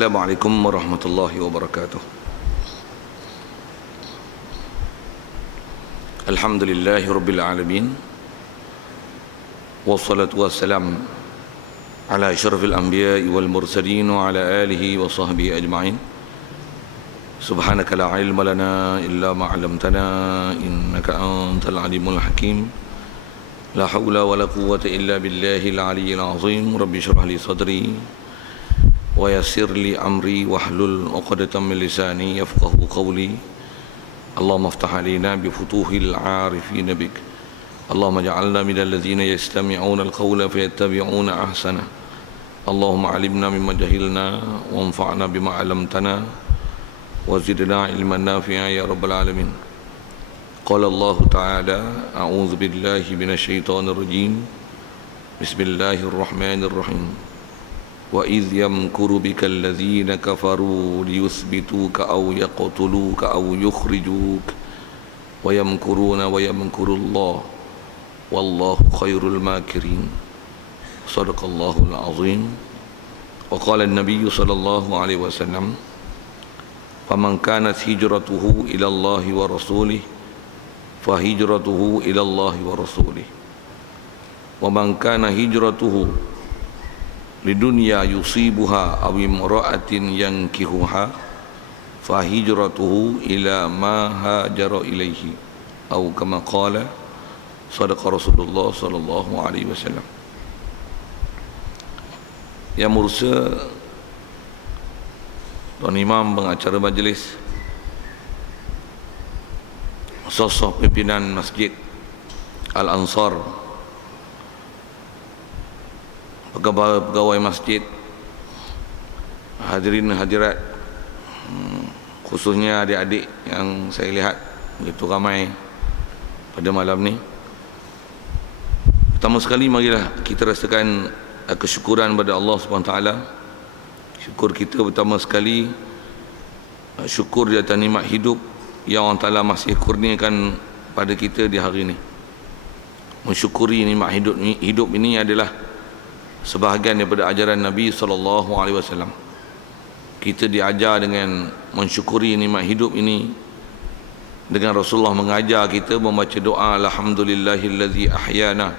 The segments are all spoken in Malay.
Assalamualaikum warahmatullahi wabarakatuh. Alhamdulillahi rabbil alamin. Wassalatu wassalam ala asyrafil anbiya'i wal mursalin wa ala alihi wa sahbihi ajma'in. Subhanaka la ilma lana illa ma 'allamtana innaka antal alimul hakim. La haula wa la quwwata illa billahil aliyyil azim. Rabbi shrah li sadri wa yassir li amri wahlul 'uqdatam min lisani yafqahu qawli. Allahumma iftah 'alaina bi futuhil 'arifin bik. Allahumma ja'alna minal ladzina yastami'una al-qawla fayattabi'una ahsana. Allahumma 'allimna mimma jahilna wanfa'na bima 'allamtana wa zidna 'ilman nafi'a ya rabbal alamin. Qala Allah ta'ala a'udzu billahi minasy syaithanir rajim. Bismillahirrahmanirrahim. Wa idh yamkuru bikal ladzina kafaru liyuthbituka aw yaqtuluka aw yukhrijuka wa yamkuruna wa yamkurullah wallahu khairul makirin. Shadaqallahul azim. Wa qala an-nabiy sallallahu alaihi wasallam, faman kanat hijratuhu ila Allah wa rasulih fa hijratuhu ila Allah wa rasulih wa man kana hijratuhu lidunya yusibuha aw imra'atin yankihuha fa hijratuhu ila ma hajara ilaihi aw kama qala sadaqa Rasulullah sallallahu alaihi wasallam. Yang Mursa, Tuan Imam, pengacara majlis, sosok pimpinan Masjid Al-Ansar, pegawai masjid, hadirin hadirat, khususnya adik-adik yang saya lihat begitu ramai pada malam ni. Pertama sekali marilah kita rasakan kesyukuran pada Allah SWT. Syukur kita pertama sekali, syukur di atas nikmat hidup yang Allah Ta'ala masih kurniakan pada kita di hari ini. Mensyukuri nikmat hidup ini adalah sebahagian daripada ajaran Nabi SAW. Kita diajar dengan mensyukuri nikmat hidup ini dengan Rasulullah mengajar kita membaca doa alhamdulillahillazi ahyana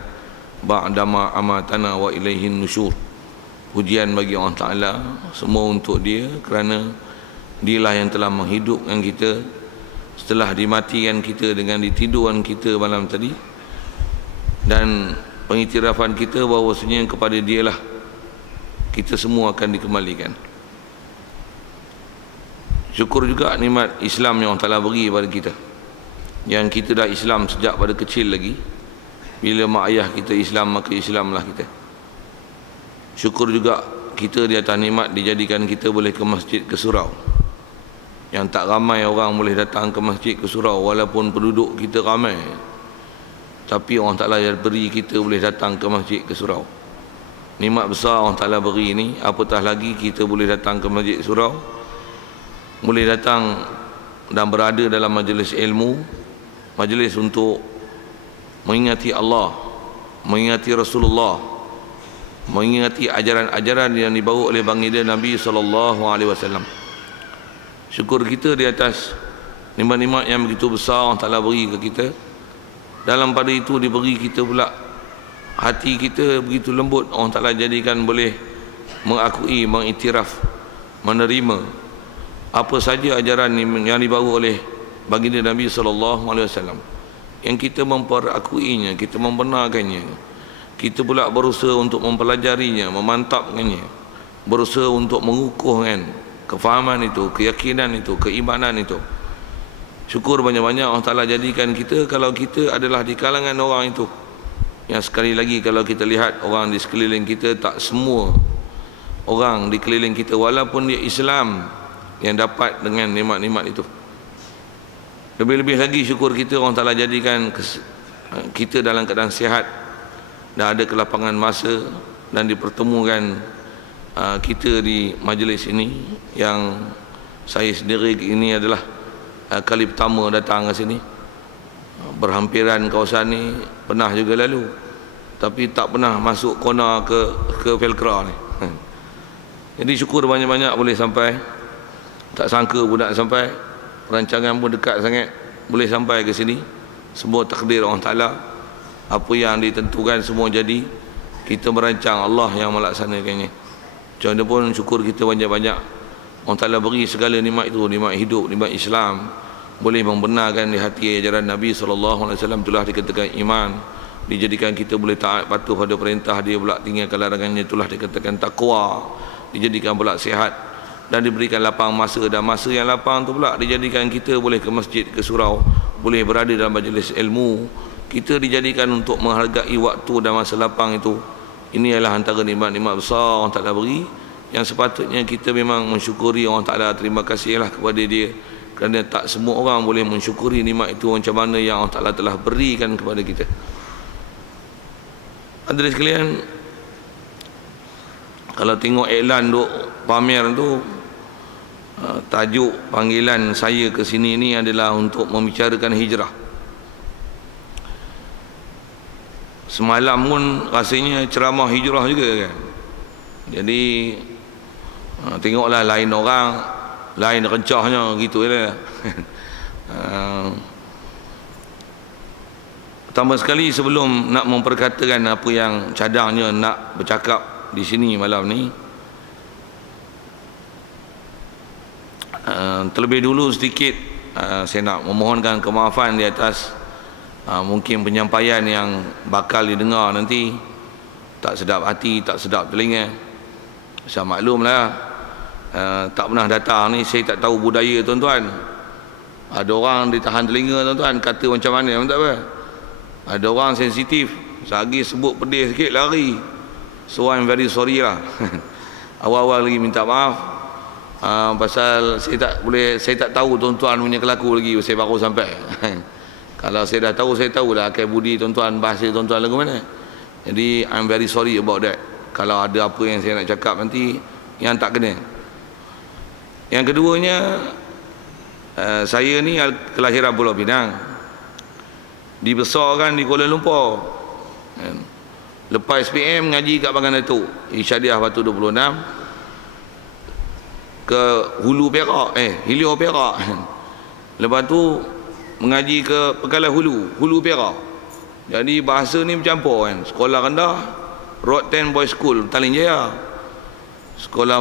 ba'dama amatana wa ilaihin nusyur. Pujian bagi Allah Ta'ala, semua untuk dia, kerana dialah yang telah menghidupkan kita setelah dimatikan kita dengan ditiduran kita malam tadi, dan pengiktirafan kita bahawasanya kepada dialah kita semua akan dikembalikan. Syukur juga nikmat Islam yang Allah Ta'ala beri kepada kita, yang kita dah Islam sejak pada kecil lagi. Bila mak ayah kita Islam, maka Islamlah kita. Syukur juga kita di atas nikmat dijadikan kita boleh ke masjid, ke surau, yang tak ramai orang boleh datang ke masjid, ke surau, walaupun penduduk kita ramai, tapi Allah Ta'ala beri kita boleh datang ke masjid, ke surau. Nikmat besar Allah Ta'ala beri ini. Apatah lagi kita boleh datang ke masjid, surau, boleh datang dan berada dalam majlis ilmu, majlis untuk mengingati Allah, mengingati Rasulullah, mengingati ajaran-ajaran yang dibawa oleh baginda Nabi SAW. Syukur kita di atas nikmat-nikmat yang begitu besar Allah Ta'ala beri ke kita. Dalam pada itu diberi kita pula hati kita begitu lembut. Allah Ta'ala jadikan boleh mengakui, mengiktiraf, menerima apa saja ajaran yang dibawa oleh baginda Nabi SAW, yang kita memperakuinya, kita membenarkannya. Kita pula berusaha untuk mempelajarinya, memantapkannya, berusaha untuk mengukuhkan kefahaman itu, keyakinan itu, keimanan itu. Syukur banyak-banyak Allah Ta'ala jadikan kita, kalau kita adalah di kalangan orang itu. Yang sekali lagi, kalau kita lihat orang di sekeliling kita, tak semua orang di keliling kita, walaupun dia Islam, yang dapat dengan nikmat-nikmat itu. Lebih-lebih lagi syukur kita Allah Ta'ala jadikan kita dalam keadaan sihat dan ada kelapangan masa, dan dipertemukan kita di majlis ini, yang saya sendiri ini adalah kali pertama datang ke sini. Berhampiran kawasan ni pernah juga lalu, tapi tak pernah masuk kona ke Velcro ni. Jadi syukur banyak-banyak boleh sampai. Tak sangka pun nak sampai. Perancangan pun dekat sangat boleh sampai ke sini. Semua takdir Allah Ta'ala. Apa yang ditentukan semua jadi. Kita merancang, Allah yang melaksanakannya. Macam mana pun syukur kita banyak-banyak. Allah Ta'ala beri segala nikmat itu, nikmat hidup, nikmat Islam. Boleh membenarkan di hati ajaran Nabi SAW. Itulah dikatakan iman. Dijadikan kita boleh taat patuh pada perintah dia, pula tinggalkan larangannya, itulah dikatakan takwa. Dijadikan pula sihat dan diberikan lapang masa, dan masa yang lapang tu pula dijadikan kita boleh ke masjid, ke surau, boleh berada dalam majlis ilmu. Kita dijadikan untuk menghargai waktu dan masa lapang itu. Ini adalah antara nikmat-nikmat besar Allah Ta'ala beri, yang sepatutnya kita memang mensyukuri Allah Ta'ala. Terima kasihlah kepada dia, kerana tak semua orang boleh mensyukuri nikmat itu macam mana yang Allah Ta'ala telah berikan kepada kita. Hadirin sekalian, kalau tengok iklan duk pamer tu, tajuk panggilan saya ke sini ni adalah untuk membicarakan hijrah. Semalam pun rasanya ceramah hijrah juga kan. Jadi tengoklah lain orang, lain rencahnya gitu lah. Pertama sekali sebelum nak memperkatakan apa yang cadangnya nak bercakap di sini malam ni, terlebih dulu sedikit saya nak memohonkan kemaafan di atas mungkin penyampaian yang bakal didengar nanti tak sedap hati, tak sedap telinga. Saya maklumlah, tak pernah datang ni, saya tak tahu budaya tuan-tuan. Ada orang ditahan telinga tuan-tuan, kata macam mana pun tak apa. Ada orang sensitif, sehari sebut pedih sikit lari. So I'm very sorry lah. Awal-awal lagi minta maaf, pasal saya tak tahu tuan-tuan punya kelaku lagi, saya baru sampai. Kalau saya dah tahu, saya tahulah akal budi tuan-tuan, bahasa tuan-tuan lagu mana. Jadi I'm very sorry about that. Kalau ada apa yang saya nak cakap nanti yang tak kena. Yang keduanya, saya ni kelahiran Pulau Pinang, dibesarkan di Kuala Lumpur. Lepas SPM ngaji kat Bangan Datuk, Isyadiah Batu 26, ke Hulu Perak, Hilir Perak. Lepas tu mengaji ke Pekalan Hulu Perak. Jadi bahasa ni bercampur kan. Sekolah rendah Road 10 Boys School Petaling Jaya. Sekolah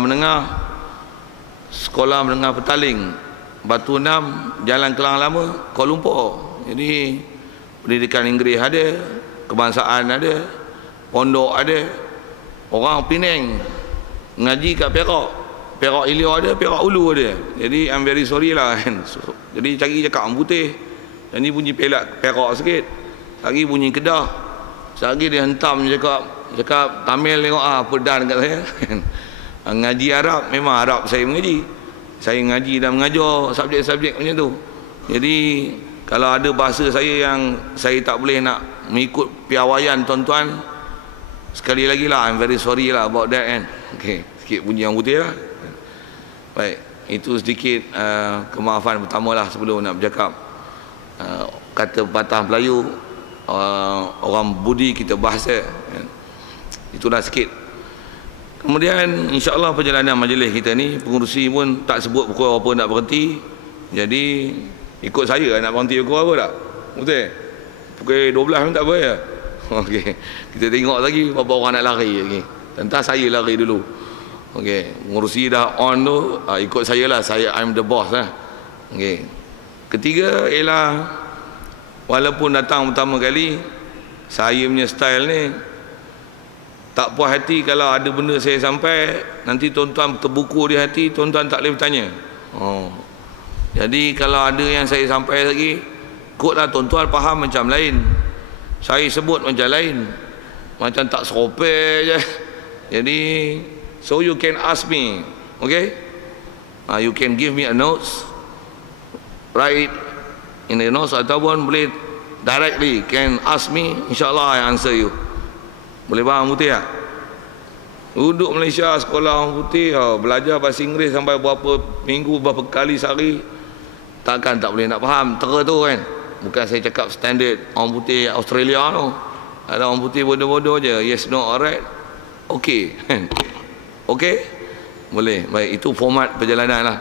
menengah Petaling Batu 6 Jalan Kelang Lama, Kuala Lumpur. Jadi pendidikan Inggeris ada, kebangsaan ada, pondok ada. Orang Penang ngaji kat Perak Hilir ada, Perak Hulu ada. Jadi I'm very sorry lah kan. Jadi cari cakap orang putih, dan ni bunyi Perak sikit, lagi bunyi Kedah, lagi dia hentam cakap Tamil, tengok pedan kat saya. Ngaji Arab, memang Arab saya mengaji. Saya ngaji dan mengajar subjek-subjek macam tu. Jadi kalau ada bahasa saya yang saya tak boleh nak mengikut piawaian tuan-tuan, sekali lagi lah, I'm very sorry lah about that kan. Okay, sikit bunyi yang putih lah. Baik, itu sedikit kemaafan pertama lah sebelum nak bercakap. Kata patah Melayu, orang budi kita bahasa kan. Itulah sikit. Kemudian insya-Allah perjalanan majlis kita ni, pengurusi pun tak sebut pukul apa nak berhenti. Jadi ikut saya nak berhenti pukul apa tak? Betul? Pukul 12 pun tak apa ya? Okey. Kita tengok lagi berapa orang nak lari lagi. Tentang saya lari dulu. Okey. Pengurusi dah on tu, ikut saya lah. I'm the boss lah. Okey. Ketiga ialah, walaupun datang pertama kali, saya punya style ni tak puas hati kalau ada benda saya sampai nanti tuan-tuan terbuku di hati, tuan-tuan tak boleh bertanya. Jadi kalau ada yang saya sampai lagi, ikutlah tuan-tuan faham macam lain, saya sebut macam lain, macam tak seropek je. Jadi so you can ask me, okay, you can give me a notes, write in the notes, ataupun boleh directly can ask me, insyaAllah I answer you. Boleh faham putih tak? Duduk Malaysia, sekolah orang putih, belajar bahasa Inggeris sampai berapa minggu, berapa kali sehari, takkan tak boleh nak faham tera tu kan. Bukan saya cakap standard orang putih Australia tu. Ada orang putih bodoh-bodoh je, yes, no, alright, okay. Okay. Boleh. Baik, itu format perjalanan lah.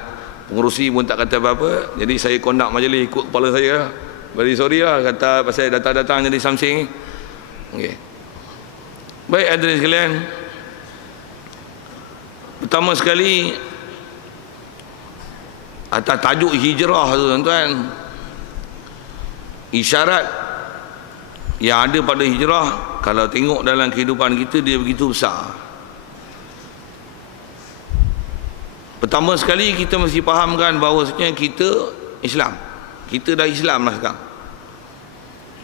Pengurusi pun tak kata apa-apa. Jadi saya conduct majlis ikut kepala saya lah. Very sorry lah kata pasal datang-datang jadi something. Okey. Baik, hadirin sekalian. Pertama sekali atas tajuk hijrah tu tuan-tuan, isyarat yang ada pada hijrah kalau tengok dalam kehidupan kita dia begitu besar. Pertama sekali kita mesti fahamkan bahawasanya kita Islam. Kita dah Islam lah sekarang.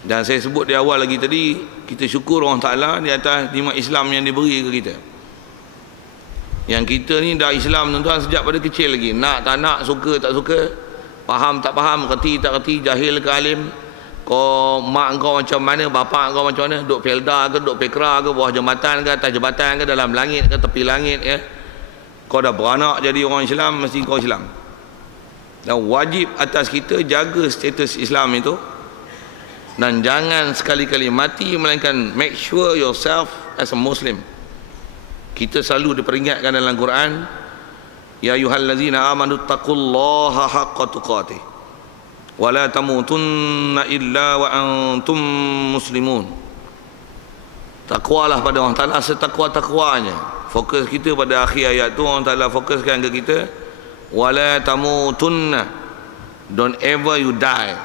Dan saya sebut di awal lagi tadi, kita syukur Allah Ta'ala di atas nikmat Islam yang diberi ke kita. Yang kita ni dah Islam tuan-tuan sejak pada kecil lagi. Nak tak nak, suka tak suka, faham tak faham, kerti tak kerti, jahil ke alim, kau mak kau macam mana, bapak kau macam mana, duk pelda ke, duk pekra ke, bawah jambatan ke, atas jambatan ke, dalam langit ke, tepi langit ya. Kau dah beranak jadi orang Islam, mesti kau Islam. Dan wajib atas kita jaga status Islam itu. Dan jangan sekali-kali mati melainkan make sure yourself as a Muslim. Kita selalu diperingatkan dalam Quran, ya ayyuhallazina amanu taqullaha haqqa tuqatih wa la tamutunna illa wa antum muslimun. Takwalah pada Allah Ta'ala setakwa-takwanya. Fokus kita pada akhir ayat tu, Allah Ta'ala fokuskan ke kita, wala tamutunna, don't ever you die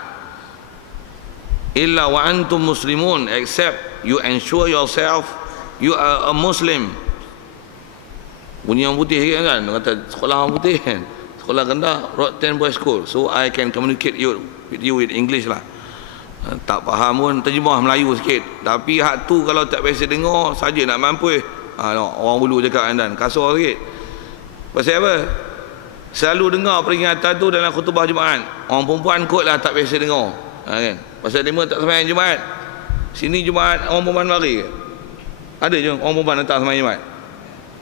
illa wa antum muslimun, except you ensure yourself you are a Muslim. Bunyi orang putih kan, kata sekolah orang putih kan, sekolah rendah, Rotten Boys School, so I can communicate with you with English lah. Tak faham pun terjemah Melayu sikit, tapi hak tu kalau tak biasa dengar saja nak mampu. Orang Ulu cakap kan, kasar sikit. Pasal apa? Selalu dengar peringatan tu dalam khutbah Jumaat. Orang perempuan kot lah tak biasa dengar kan? Pasal dia tak sembahyang Jumaat. Sini Jumaat orang perempuan mari ke? Ada je orang perempuan datang sembahyang Jumaat?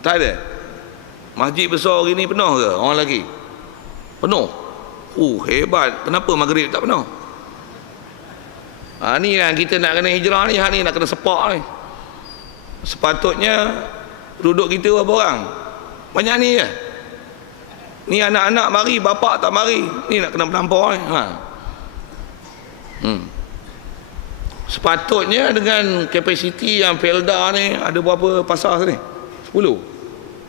Tak ada. Masjid besar gini penuh ke orang lelaki? Penuh. Hebat. Kenapa maghrib tak penuh? Ni yang kita nak kena hijrah ni, hak ni nak kena sepak ni. Sepatutnya duduk kita berapa orang? Banyak ni je. Ni anak-anak mari, bapak tak mari. Ni nak kena melampau ni. Sepatutnya dengan kapasiti yang Felda ni, ada berapa pasar sini? 10.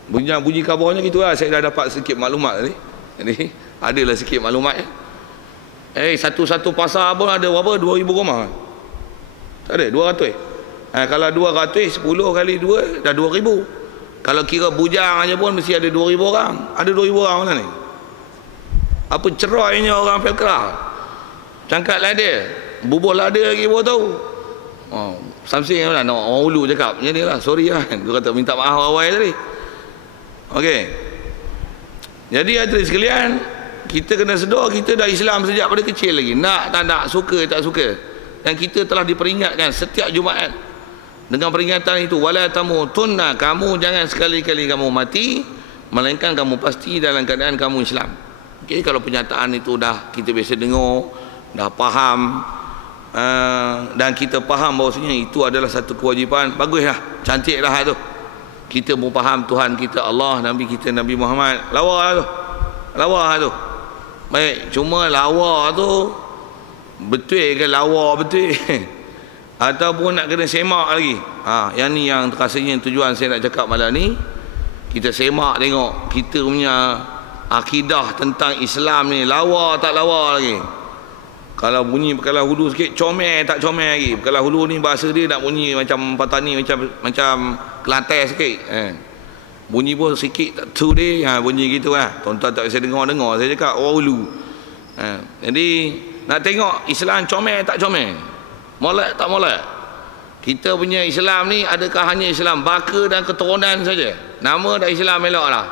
Bunyi kabarnya gitu lah. Saya dah dapat sikit maklumat tadi. Jadi adalah sikit maklumat. Satu-satu pasar pun ada berapa? 2,000 rumah. Tak ada? 200. Kalau 200, 10 kali 2 dah 2,000. Kalau kira bujang aja pun mesti ada 2,000 orang. Ada 2,000 orang mana ni? Apa cerainya orang Felkra? Cangkatlah dia, bubuhlah dia lagi baru tahu. Something lah, orang Ulu cakap macam ni lah. Sorry lah, dia kata minta maaf awal tadi. Okey. Jadi hadirin sekalian, kita kena sedar kita dah Islam sejak pada kecil lagi. Nak tak nak, suka tak suka. Dan kita telah diperingatkan setiap Jumaat dengan peringatan itu, wala tamutunna, kamu jangan sekali-kali kamu mati melainkan kamu pasti dalam keadaan kamu Islam. Okey, kalau pernyataan itu dah kita biasa dengar, dah faham, dan kita faham bahawasanya itu adalah satu kewajipan, baguslah, cantiklah tu. Kita pun faham Tuhan kita Allah, Nabi kita Nabi Muhammad. Lawa tu. Baik, cuma lawa tu betul ke lawa betul? Ataupun nak kena semak lagi. Yang ni yang rasanya tujuan saya nak cakap malam ni. Kita semak tengok kita punya akidah tentang Islam ni lawa tak lawa lagi. Kalau bunyi perkara hulu sikit, comel tak comel lagi. Perkara hulu ni bahasa dia nak bunyi macam Patani, macam Kelantan sikit. Bunyi pun sikit tak tu dia, bunyi gitu lah. Tuan-tuan tak bisa dengar, saya cakap orang hulu. Jadi nak tengok Islam comel tak comel, molek tak molek. Kita punya Islam ni adakah hanya Islam baka dan keturunan saja? Nama dah Islam elok lah,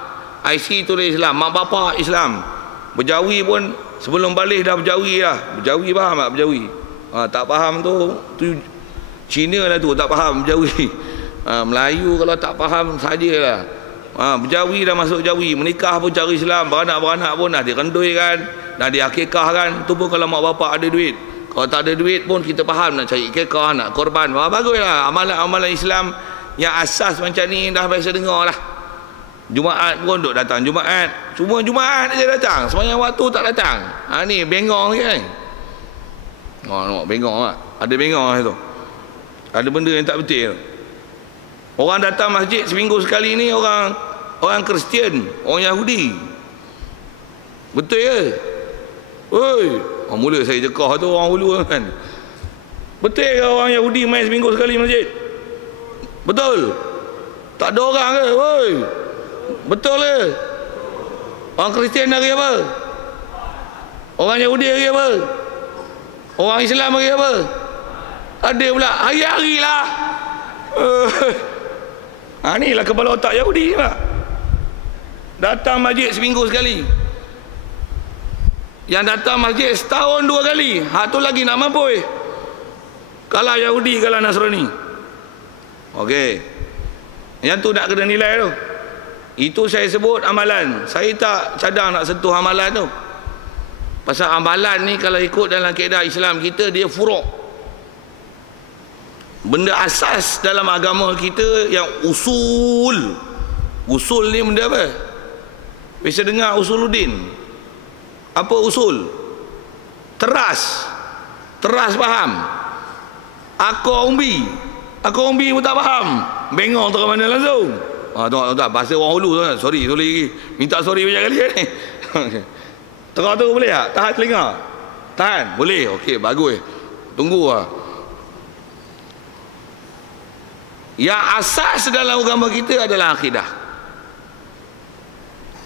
IC tulis Islam, mak bapak Islam, berjawi pun sebelum balik dah berjawi lah. Berjawi faham tak berjawi? Tak faham tu Cina lah tu, tak faham berjawi. Melayu kalau tak faham sajalah. Berjawi dah masuk jawi, menikah pun cari Islam, beranak-beranak pun dah direndui kan, dah diakikah kan. Tu pun kalau mak bapak ada duit. Kalau tak ada duit pun kita faham nak cari akikah, nak korban. Baguslah amalan-amalan Islam yang asas macam ni dah biasa dengar lah. Jumaat pun duk datang Jumaat. Cuma Jumaat aja datang. Sembahyang waktu tak datang. Ni bengong ni kan. Nampak bengong tak? Ada bengong lah tu. Ada benda yang tak betul. Orang datang masjid seminggu sekali ni orang Kristian, orang Yahudi. Betul ke? Oi, mula saya cekah tu orang hulu kan. Betul ke orang Yahudi main seminggu sekali masjid? Betul? Tak ada orang ke? Oi. Betul ke? Orang Kristian hari apa? Orang Yahudi hari apa? Orang Islam hari apa? Ada pula hari-hari lah. Inilah kepala otak Yahudi pak. Datang masjid seminggu sekali. Yang datang masjid setahun 2 kali. Tu lagi nak mampu. Kalah Yahudi, kalah Nasrani. Okey. Yang tu nak kena nilai tu. Itu saya sebut amalan. Saya tak cadang nak sentuh amalan tu. Pasal amalan ni kalau ikut dalam kaedah Islam kita, dia furuk. Benda asas dalam agama kita yang usul. Usul ni benda apa? Biasa dengar usuluddin. Apa usul? Teras faham. Akar umbi pun tak faham. Bengong tu ke mana langsung. Tak bahasa orang hulu tu. Sorry lagi. Minta sorry banyak kali ni. Tengah tu boleh tak? Tahan telinga. Tahan? Boleh. Okey, bagus. Tunggu lah. Yang asas dalam agama kita adalah akidah.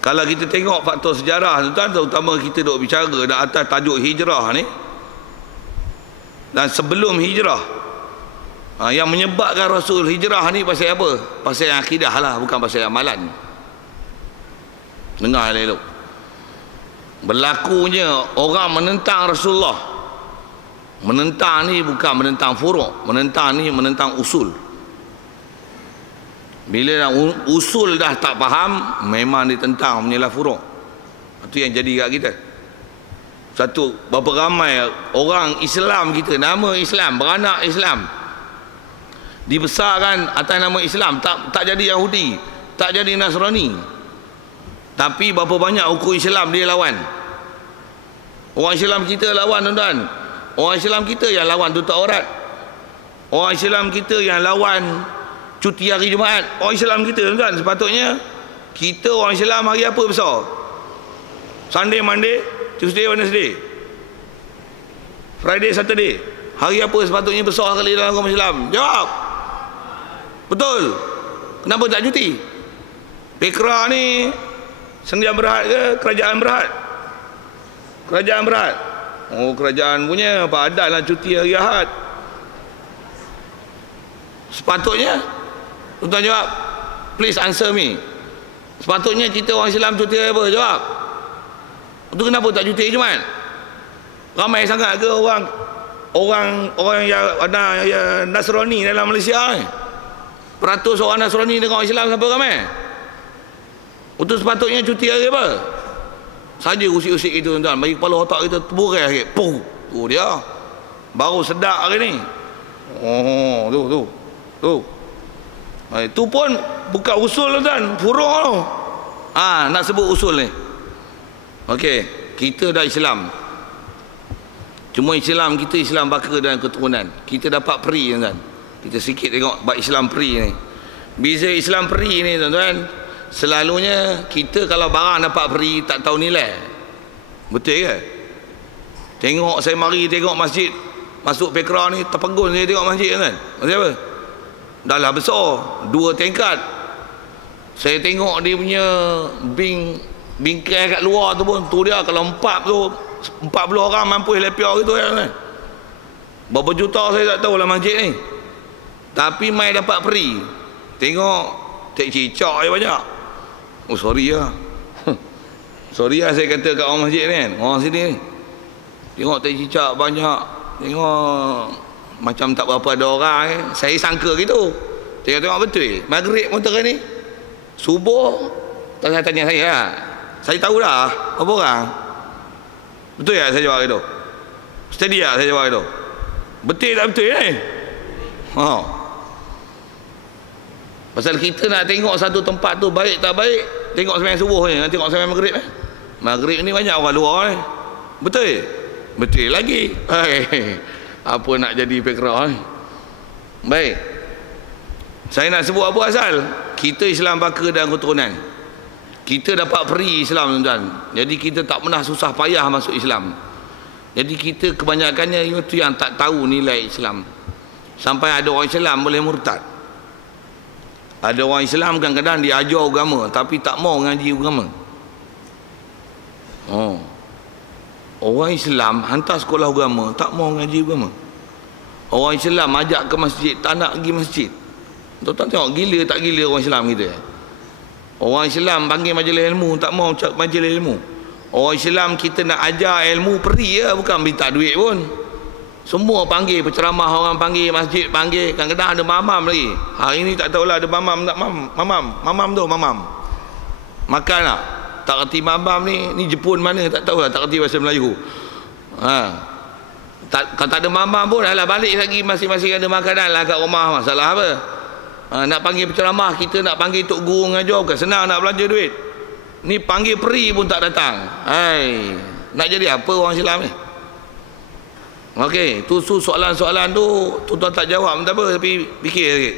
Kalau kita tengok faktor sejarah tu, terutama kita duk bicara dah atas tajuk hijrah ni, dan sebelum hijrah, yang menyebabkan Rasul hijrah ni pasal apa? Pasal yang akidah lah, bukan pasal amalan. Dengar elok. Berlakunya orang menentang Rasulullah. Menentang ni bukan menentang furuk, menentang ni menentang usul. Bila usul dah tak faham, memang ditentang menyelah furuk. Itu yang jadi kat kita. Satu, berapa ramai orang Islam kita, nama Islam, beranak Islam, dibesarkan atas nama Islam, tak jadi Yahudi, tak jadi Nasrani. Tapi berapa banyak hukum Islam dia lawan. Orang Islam kita lawan, tuan-tuan. Orang Islam kita yang lawan tutup aurat. Orang Islam kita yang lawan cuti hari Jumaat. Orang Islam kita, tuan-tuan, sepatutnya kita orang Islam hari apa besar? Sunday, Monday, Tuesday, Wednesday, Friday, Saturday. Hari apa sepatutnya besar kali dalam agama Islam? Jawab. Betul. Kenapa tak cuti? Pekra ni Sendian Berhad ke kerajaan Berhad? Kerajaan Berhad. Oh, kerajaan punya apa ada lah cuti hari Ahad. Sepatutnya, tuan-tuan jawab. Please answer me. Sepatutnya kita orang Islam cuti hari apa? Jawab. Itu kenapa tak cuti Jumaat? Ramai sangat ke orang yang ada Nasrani dalam Malaysia ni? Peratus orang Nasrani dengan orang Islam sampai ramai. Itu sepatutnya cuti hari apa? Saja usik-usik itu, tuan-tuan, bagi kepala otak kita terburai sikit. Puh, tu dia. Baru sedap hari ni. Oh, tu. Itu pun bukan usul, tuan-tuan, furuk tu. Nak sebut usul ni. Okey, kita dah Islam. Cuma Islam kita Islam baka dan keturunan. Kita dapat peri, tuan-tuan. Kita sikit tengok bab Islam peri ni. Beza Islam peri ni, tuan-tuan, selalunya kita kalau barang dapat peri tak tahu nilai. Betul ke? Tengok saya mari tengok masjid, masuk Pekra ni terpegun saya tengok masjid, kan? Maksud apa? Dah lah besar, 2 tingkat. Saya tengok dia punya bingkai kat luar tu pun, tu dia kalau 40 orang mampu lepiak gitu, kan? Berapa juta saya tak tahu lah masjid ni. Tapi mai dapat peri. Tengok tek cicak je banyak. Oh, sorry lah. Sorry lah saya kata kat orang masjid ni, kan, orang sini ni. Tengok tek cicak banyak. Tengok macam tak berapa ada orang, Saya sangka gitu. Tengok betul. Maghrib pun terang ni. Subuh tak saya tanya saya lah. Saya tahu dah apa orang. Betul tak saya jawab itu? Steady tak saya jawab itu? Betul tak betul ni? Pasal kita nak tengok satu tempat tu baik tak baik, tengok sembahyang subuh je, nak tengok sembahyang maghrib Maghrib ni banyak orang luar ni. Betul? Betul lagi. Apa nak jadi fikrah ni? Baik. Saya nak sebut apa asal? Kita Islam baka dan keturunan. Kita dapat free Islam, tuan-tuan. Jadi kita tak pernah susah payah masuk Islam. Jadi kita kebanyakannya itu yang tak tahu nilai Islam. Sampai ada orang Islam boleh murtad. Ada orang Islam kadang-kadang dia ajar agama tapi tak mau ngaji agama. Orang Islam hantar sekolah agama tak mau ngaji agama. Orang Islam ajak ke masjid tak nak pergi masjid. Tuan-tuan tengok gila tak gila orang Islam kita. Orang Islam panggil majlis ilmu tak mau majlis ilmu. Orang Islam kita nak ajar ilmu pergi ya, bukan minta duit pun. Semua panggil penceramah, orang panggil masjid, panggil, kadang-kadang ada mamam lagi. Hari ni tak tahulah ada mamam tak mamam tu mamam. Makan tak? Tak kerti mamam ni Jepun mana tak tahulah, tak kerti bahasa Melayu. Kalau tak ada mamam pun alah balik lagi masing-masing ada makanan lah kat rumah. Masalah apa? Nak panggil penceramah, kita nak panggil tok guru mengajar bukan senang nak belanja duit. Ni panggil peri pun tak datang. Nak jadi apa orang Islam ni? Okey, tu soalan-soalan tu tuan tak jawab tak apa, tapi fikir sikit.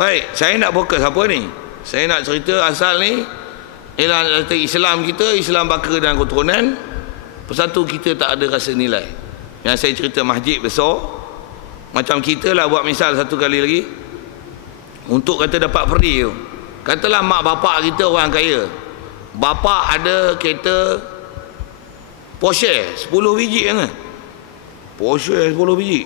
Baik, saya nak fokus apa ni? Saya nak cerita asal ni ialah Islam kita, Islam baka dan keturunan. Persatu kita tak ada rasa nilai. Yang saya cerita masjid besar, macam kita lah buat misal satu kali lagi. Untuk kata dapat free tu, katalah mak bapak kita orang kaya, bapak ada kereta Porsche 10 biji kan? Porsche 10 biji.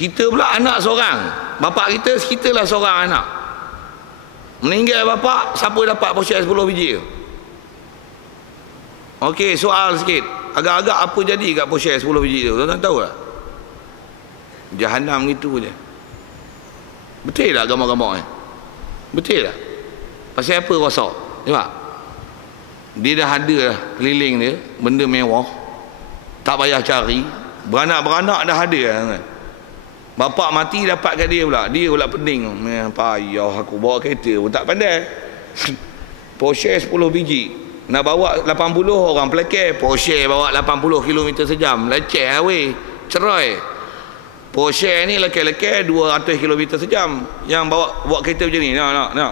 Kita pula anak seorang, bapak kita lah seorang anak. Meninggal bapak, siapa dapat Porsche 10 biji tu? Okey, soal sikit, agak-agak apa jadi kat Porsche 10 biji tu? Tuan-tuan tahu tak? Jahanam gitu je. Betul tak gambar-gambar ni? Betul tak? Pasal apa rosak? Nampak? Dia dah ada dah keliling dia, benda mewah, tak payah cari, beranak-beranak dah ada kan? Bapak mati dapat kat dia pula pening. Payah aku bawa kereta pun tak pandai. Porsche 10 biji nak bawa 80 orang pelakir. Porsche bawa 80 km sejam, leceh weh, cerai. Porsche ni lekar-lekar 200 km sejam. Yang bawa kereta macam ni. Nak.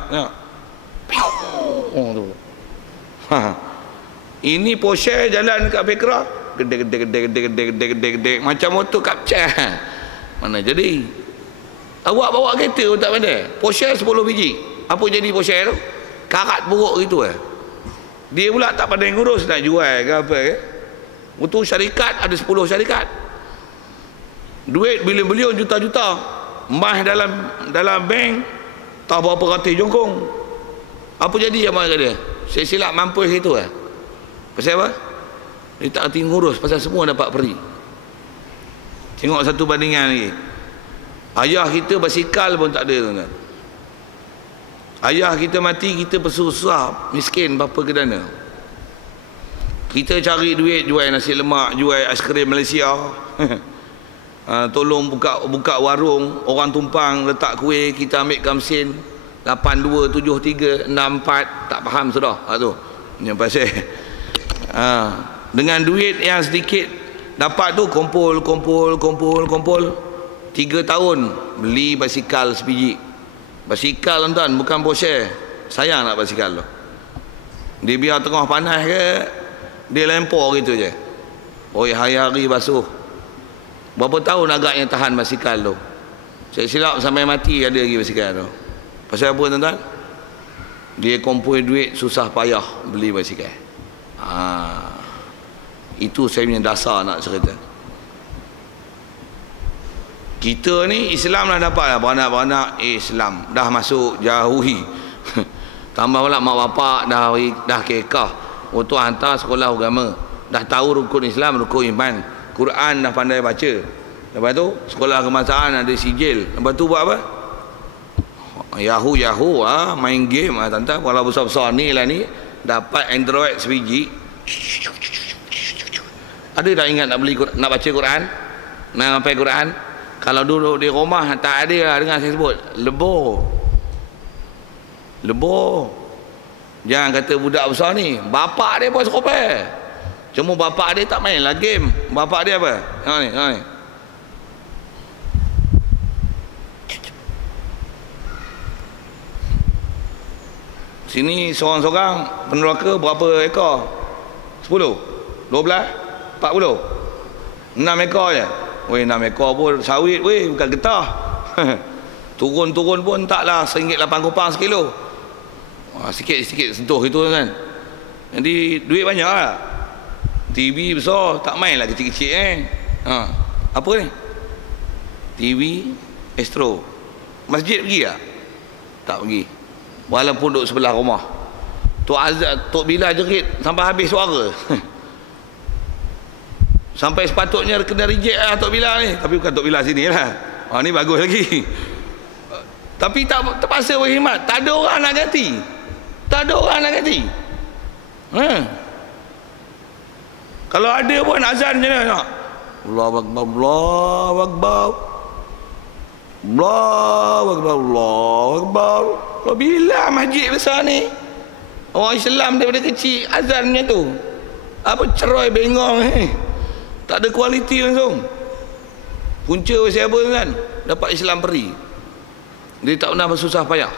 Tu. Ini Porsche jalan kat Petra, gede. Macam motor kapcah. Mana jadi? Awak bawa kereta pun tak pandai. Porsche 10 biji. Apa jadi Porsche tu? Karat buruk gitu Dia pula tak pandai ngurus nak jual ke apa ke. Untuk syarikat ada 10 syarikat. Duit bilion-bilion, juta-juta. Mas dalam bank tak berapa ratus jongkong. Apa jadi sama dia? Saya silap mampus itu Pasal apa? Dia tak hati ngurus, pasal semua dapat free. Tengok satu bandingan lagi. Ayah kita basikal pun tak ada, tuan-tuan. Ayah kita mati, kita bersusah miskin berapa ke dana. Kita cari duit jual nasi lemak, jual aiskrim Malaysia. Tolong buka warung, orang tumpang letak kuih, kita ambil kamsin 827364, tak faham sudah tu. Yang pasal dengan duit yang sedikit dapat tu kumpul 3 tahun beli basikal sebiji. Basikal tuan, bukan Porsche. Sayang nak basikal tu. Dia biar tengah panas ke, dia lempar gitu je. Oi, hari-hari basuh. Berapa tahun agaknya tahan basikal tu? Saya silap sampai mati ada lagi basikal tu. Pasal apa tuan-tuan? Dia kumpul duit susah payah beli basikal. Itu saya punya dasar nak cerita. Kita ni Islam dah dapat lah, beranak-beranak Islam dah masuk jauhi. Tambah pula mak bapak dah kekah untuk hantar sekolah agama, dah tahu rukun Islam, rukun iman, Quran dah pandai baca. Lepas tu sekolah kebangsaan ada sijil. Lepas tu buat apa? Yahoo main game tante. Kalau besar-besar ni lah ni dapat Android sebiji. Ada tak ingat nak baca Quran? Nak sampai Quran? Kalau duduk di rumah tak ada lah dengar saya sebut lebur. Lebur. Jangan kata budak besar ni, bapak dia pun sekopel. Cuma bapak dia tak main lah game. Bapak dia apa? Tengok ni, tengok ni. Sini seorang-seorang peneraka berapa ekor? 10? 12? 40? 6 ekor je. Weh, 6 ekor pun sawit weh, bukan getah. Turun-turun pun taklah RM1.8 sekilo. Wah, sikit-sikit sentuh itu kan. Jadi duit banyak lah. TV besar, tak main lah kecil-kecil Apa ni? TV Astro. Masjid pergi tak? Tak pergi. Walaupun duduk sebelah rumah. Tok Bilal jerit sampai habis suara. Sampai sepatutnya kena reject lah Tok Bilal ni. Tapi bukan Tok Bilal sini lah. Ni bagus lagi. Tapi tak terpaksa berkhidmat. Tak ada orang nak ganti. Tak ada orang nak ganti. Kalau ada pun azan je nak. Allahu Akbar, Allahu Akbar, Allahu Akbar, Allahu Akbar. Bila masjid besar ni, orang Islam daripada kecil azannya tu apa cerai bengong tak ada kualiti langsung. Punca siapa kan dapat Islam peri. Dia tak pernah bersusah payah.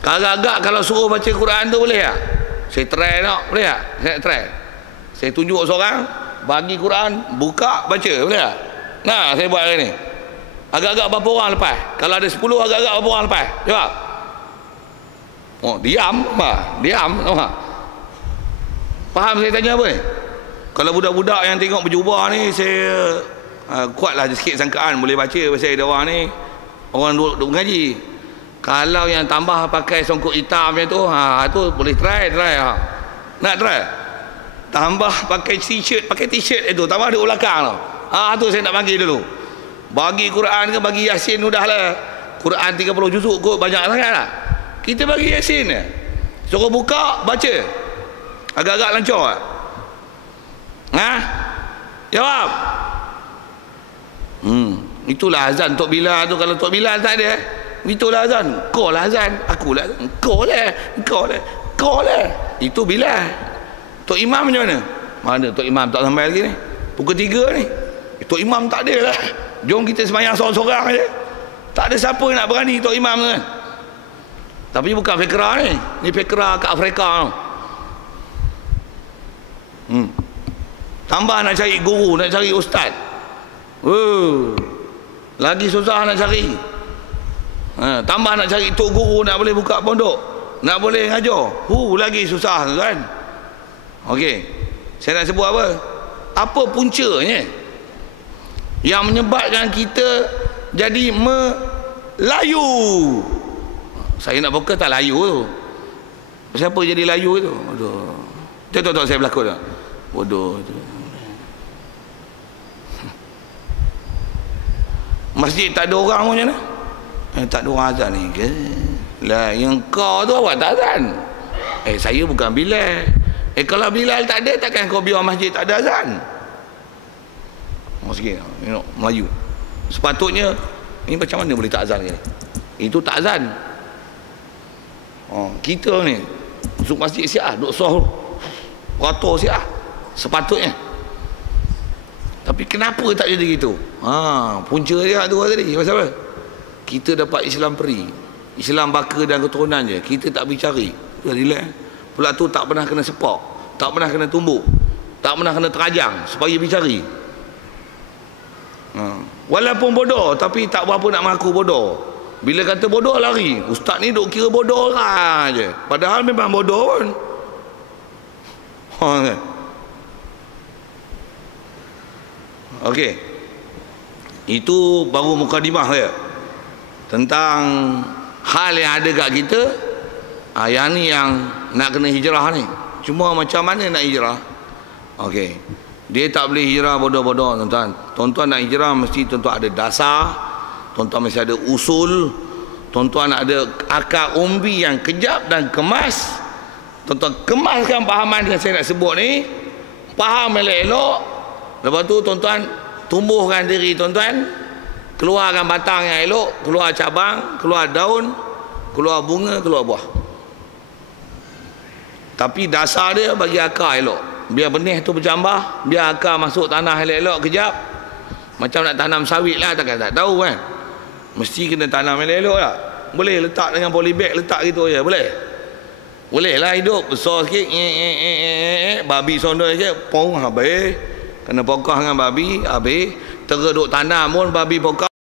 Agak-agak kalau suruh baca Quran tu boleh tak? Saya try tak? Boleh tak? Saya try. Saya tunjuk seorang bagi Quran, buka baca, boleh tak? Nah, saya buat hari ni. Agak-agak berapa orang lepas? Kalau ada 10, agak-agak berapa orang lepas? Jawab. Oh, diam. Diam. Faham saya tanya apa ni? Kalau budak-budak yang tengok berjubah ni, saya kuatlah sikit sangkaan boleh baca pasal ada orang ni orang duduk mengaji. Kalau yang tambah pakai songkok hitam macam tu, tu boleh try. Nak try? Tambah pakai t-shirt itu, tambah duduk belakang tu. Tu saya nak bagi dulu. Bagi Quran ke bagi Yasin udahlah. Quran 30 juzuk kot, banyak sangat lah. Kita bagi Yasin je. Suruh buka, baca. Agak-agak lancar tak? Jawab. Itulah azan Tok Bilal tu. Kalau Tok Bilal tak ada, itulah azan. Kau lah azan, akulah azan. Kau lah. Itu Bilal. Tok Imam macam mana? Mana Tok Imam tak sampai lagi ni? Pukul 3 ni. Tok Imam tak ada lah. Jom kita sembahyang seorang-seorang je. Tak ada siapa nak berani Tok Imam kan. Tapi bukan fikrah ni. Ni fikrah kat Afrika tu. Tambah nak cari guru, nak cari ustaz. Lagi susah nak cari. Tambah nak cari tok guru, nak boleh buka pondok, nak boleh ngajar. Lagi susah kan. Okey. Saya nak sebut apa? Apa puncanya yang menyebabkan kita jadi Melayu? Saya nak fokus tak layu tu. Siapa jadi layu tu? Aduh. Tok saya berlakon tak? Bodoh tu. Masjid tak ada orang pun macam mana? Tak ada orang azan ni ke? Lah yang kau tu awak tak azan. Saya bukan Bilal. Kalau Bilal tak ada, takkan kau biar masjid tak ada azan? Sikit Melayu. Sepatutnya ini macam mana boleh tak azan ni? Itu tak azan. Kita ni masuk masjid siap, duk soh kotor siap. Sepatutnya. Tapi kenapa tak jadi gitu? Punca dia tu tadi. Pasal apa? Kita dapat Islam peri. Islam baka dan keturunan je. Kita tak bicari. Dah relax. Pula tu tak pernah kena sepak, tak pernah kena tumbuk, tak pernah kena terajang supaya bicari. Walaupun bodoh, tapi tak berapa nak mengaku bodoh. Bila kata bodoh lari. Ustaz ni duk kira bodoh lah je. Padahal memang bodoh pun. Okey. Itu baru mukadimah saya tentang hal yang ada kat kita. Yang ni yang nak kena hijrah ni. Cuma macam mana nak hijrah? Okey. Dia tak boleh hijrah bodoh-bodoh, tuan-tuan. Tuan-tuan nak hijrah mesti tuan-tuan ada dasar, tuan-tuan mesti ada usul, tuan-tuan ada akal umbi yang kejap dan kemas. Tuan-tuan kemaskan pahaman yang saya nak sebut ni, faham elok-elok. Lepas tu tuan-tuan tumbuhkan diri tuan-tuan Keluarkan batang yang elok, keluar cabang, keluar daun, keluar bunga, keluar buah. Tapi dasar dia bagi akar elok. Biar benih tu berjambah, biar akar masuk tanah elok-elok kejap. Macam nak tanam sawit lah, takkan tak tahu kan. Mesti kena tanam elok-elok lah. Boleh letak dengan polybag, letak gitu je, boleh. Boleh lah hidup besar sikit, babi sondor je, pong habis. Kena pokok dengan babi, habis. Terus duk tanam pun babi pokok.